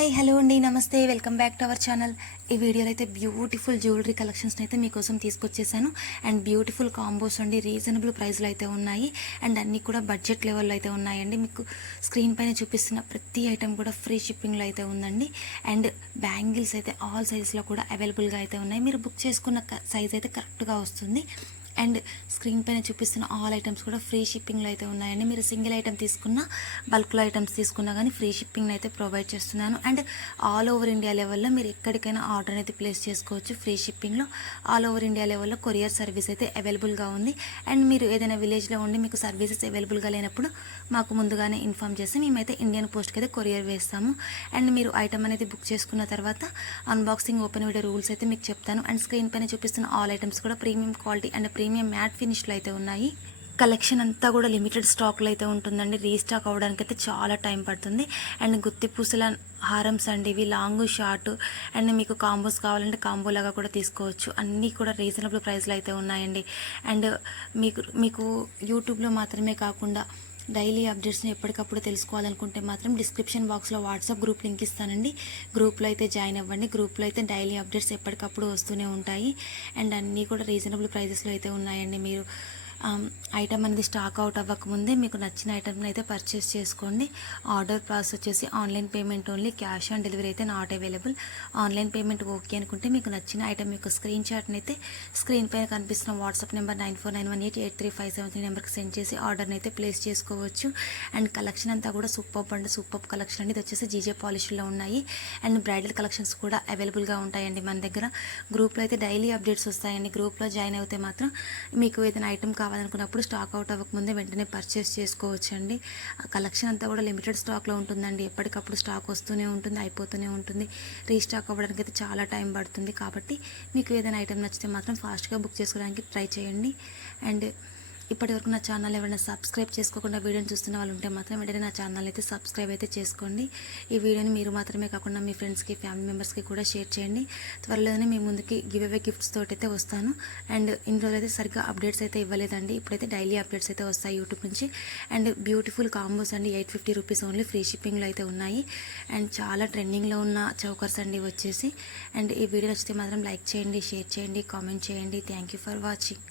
Hi hello అండి, నమస్తే, welcome back to our channel. ఈ వీడియోలో అయితే బ్యూటిఫుల్ జ్యువెలరీ కలెక్షన్స్ని అయితే మీకోసం తీసుకొచ్చేసాను. అండ్ బ్యూటిఫుల్ కాంబోస్ అండి, రీజనబుల్ ప్రైస్లో అయితే ఉన్నాయి. అండ్ అన్నీ కూడా బడ్జెట్ లెవెల్లో అయితే ఉన్నాయండి. మీకు స్క్రీన్ పైన చూపిస్తున్న ప్రతి ఐటెం కూడా ఫ్రీ షిప్పింగ్లో అయితే ఉందండి. అండ్ బ్యాంగిల్స్ అయితే ఆల్ సైజెస్లో కూడా అవైలబుల్గా అయితే ఉన్నాయి. మీరు బుక్ చేసుకున్న సైజ్ అయితే కరెక్ట్గా వస్తుంది. అండ్ స్క్రీన్ పైన చూపిస్తున్న ఆల్ ఐటమ్స్ కూడా ఫ్రీ షిప్పింగ్లో అయితే ఉన్నాయండి. మీరు సింగిల్ ఐటమ్ తీసుకున్నా, బల్క్లో ఐటమ్స్ తీసుకున్నా కానీ ఫ్రీ షిప్పింగ్ అయితే ప్రొవైడ్ చేస్తున్నాను. అండ్ ఆల్ ఓవర్ ఇండియా లెవెల్లో మీరు ఎక్కడికైనా ఆర్డర్ అయితే ప్లేస్ చేసుకోవచ్చు ఫ్రీ షిప్పింగ్లో. ఆల్ ఓవర్ ఇండియా లెవెల్లో కొరియర్ సర్వీస్ అయితే అవైలబుల్గా ఉంది. అండ్ మీరు ఏదైనా విలేజ్లో ఉండి మీకు సర్వీసెస్ అవైలబుల్గా లేనప్పుడు మాకు ముందుగానే ఇన్ఫామ్ చేసి మేమైతే ఇండియన్ పోస్ట్కి అయితే కొరియర్ వేస్తాము. అండ్ మీరు ఐటమ్ అనేది బుక్ చేసుకున్న తర్వాత అన్బాక్సింగ్ ఓపెన్ వీడియో రూల్స్ అయితే మీకు చెప్తాను. అండ్ స్క్రీన్ పైన చూపిస్తున్న ఆల్ ఐటమ్స్ కూడా premium quality and premium matte ఫినిష్లో అయితే ఉన్నాయి. కలెక్షన్ అంతా కూడా లిమిటెడ్ స్టాక్లో అయితే ఉంటుందండి. రీస్టాక్ అవ్వడానికి అయితే చాలా టైం పడుతుంది. అండ్ గుత్తి పూసల హారమ్స్ అండి, ఇవి లాంగ్ షార్ట్. అండ్ మీకు కాంబోస్ కావాలంటే కాంబో లాగా కూడా తీసుకోవచ్చు. అన్నీ కూడా రీజనబుల్ ప్రైస్లో అయితే ఉన్నాయండి. అండ్ మీకు యూట్యూబ్లో మాత్రమే కాకుండా డైలీ అప్డేట్స్ని ఎప్పటికప్పుడు తెలుసుకోవాలనుకుంటే మాత్రం డిస్క్రిప్షన్ బాక్స్లో వాట్సాప్ గ్రూప్ లింక్ ఇస్తానండి. గ్రూప్లో అయితే జాయిన్ అవ్వండి. గ్రూప్లో అయితే డైలీ అప్డేట్స్ ఎప్పటికప్పుడు వస్తూనే ఉంటాయి. అండ్ అన్నీ కూడా రీజనబుల్ ప్రైజెస్లో అయితే ఉన్నాయండి. మీరు ఐటమ్ అనేది స్టాక్ అవుట్ అవ్వకముందే మీకు నచ్చిన ఐటమ్ని అయితే పర్చేస్ చేసుకోండి. ఆర్డర్ ప్రాసెస్ వచ్చేసి online payment only, cash on delivery అయితే not available. Online payment okay అనుకుంటే మీకు నచ్చిన ఐటమ్ యొక్క స్క్రీన్ షాట్ని అయితే స్క్రీన్ పైన కనిపిస్తున్న వాట్సాప్ నెంబర్ 9491883573 నెంబర్కి సెండ్ చేసి ఆర్డర్ని అయితే ప్లేస్ చేసుకోవచ్చు. అండ్ కలెక్షన్ అంతా కూడా సూపర్ కలెక్షన్ అండి. ఇది వచ్చేసి జీజే పాలిష్లో ఉన్నాయి. అండ్ బ్రైడల్ కలెక్షన్స్ కూడా అవైలబుల్గా ఉంటాయండి మన దగ్గర. గ్రూప్లో అయితే డైలీ అప్డేట్స్ వస్తాయండి. గ్రూప్లో జాయిన్ అయితే మాత్రం మీకు ఏదైనా ఐటమ్ కావాలనుకున్నప్పుడు స్టాక్ అవుట్ అవ్వకముందే వెంటనే పర్చేస్ చేసుకోవచ్చండి. ఆ కలెక్షన్ అంతా కూడా లిమిటెడ్ స్టాక్లో ఉంటుందండి. ఎప్పటికప్పుడు స్టాక్ వస్తూనే ఉంటుంది, అయిపోతూనే ఉంటుంది. రీస్టాక్ అవ్వడానికి అయితే చాలా టైం పడుతుంది. కాబట్టి మీకు ఏదైనా ఐటమ్ నచ్చితే మాత్రం ఫాస్ట్గా బుక్ చేసుకోవడానికి ట్రై చేయండి. అండ్ ఇప్పటివరకు నా ఛానల్ ఎవరైనా సబ్స్క్రైబ్ చేసుకోకుండా వీడియోని చూస్తున్న వాళ్ళు ఉంటే మాత్రం వెంటనే నా ఛానల్ అయితే సబ్స్క్రైబ్ అయితే చేసుకోండి. ఈ వీడియోని మీరు మాత్రమే కాకుండా మీ ఫ్రెండ్స్కి, ఫ్యామిలీ మెంబర్స్కి కూడా షేర్ చేయండి. త్వరలోనే మీ ముందుకి గివ్ అవే గిఫ్ట్స్ తోటి అయితే వస్తాను. అండ్ ఇన్ని రోజులు అయితే సరిగ్గా అప్డేట్స్ అయితే ఇవ్వలేదండి. ఇప్పుడైతే డైలీ అప్డేట్స్ అయితే వస్తాయి యూట్యూబ్ నుంచి. అండ్ బ్యూటిఫుల్ కాంబోస్ అండి, 850 రూపీస్ ఓన్లీ, ఫ్రీ షిప్పింగ్లో అయితే ఉన్నాయి. అండ్ చాలా ట్రెండింగ్లో ఉన్న చౌకర్స్ అండి వచ్చేసి. అండ్ ఈ వీడియో నచ్చితే మాత్రం లైక్ చేయండి, షేర్ చేయండి, కామెంట్ చేయండి. Thank you for watching.